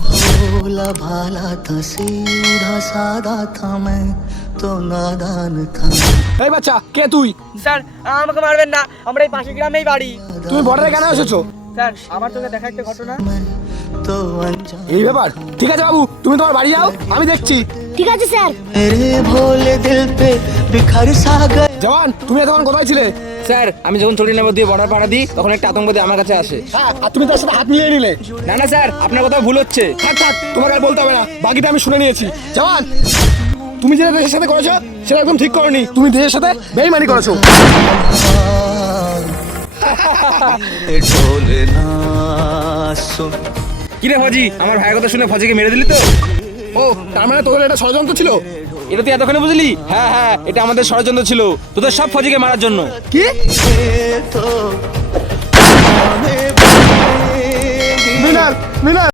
भोला भाला था सीधा सादा था मैं तो नादान था। এই বাচ্চা কে তুই? স্যার আমাকে মারবেন না, আমরা এই পাশের গ্রামেই বাড়ি। তুমি বর্ডারে কেন এসেছো? স্যার আমার চোখে দেখা একটা ঘটনা। तो अनजान এই ব্যাপার, ঠিক আছে বাবু, তুমি তোমার বাড়ি যাও, আমি দেখছি। ঠিক আছে স্যার। मेरे भोले दिल पे बिखर सा गए। জওয়ান, তুমি এতক্ষণ কোথায় ছিলে? স্যার আমি যখন ছুটি নেব দিয়ে বর্ডার পাড়া দিই তখন একটা আতঙ্কবাদী আমার কাছে আসে। হ্যাঁ, আর তুমি তার সাথে হাত মিলিয়ে নিলে। না না স্যার, আপনার কোথাও ভুল হচ্ছে। থাক থাক, তোমাকে আর বলতে হবে না, বাকিটা আমি শুনে নিয়েছি। জওয়ান, তুমি যেটা দেশের সাথে করেছো সেটা একদম ঠিক করনি, তুমি দেশের সাথে বেইমানি করেছো। ढोल ना सुन। কিরে ফজি, আমার ভাইয়ের কথা শুনে ফজিকে মেরে দিলি তো? ও, তার মানে তোদের এটা ষড়যন্ত্র ছিল? এটা তুই এতক্ষণে বুঝলি? হ্যাঁ হ্যাঁ, এটা আমাদের ষড়যন্ত্র ছিল, তোদের সব ফজিকে মারার জন্য। কি? तो মিনার, মিনার।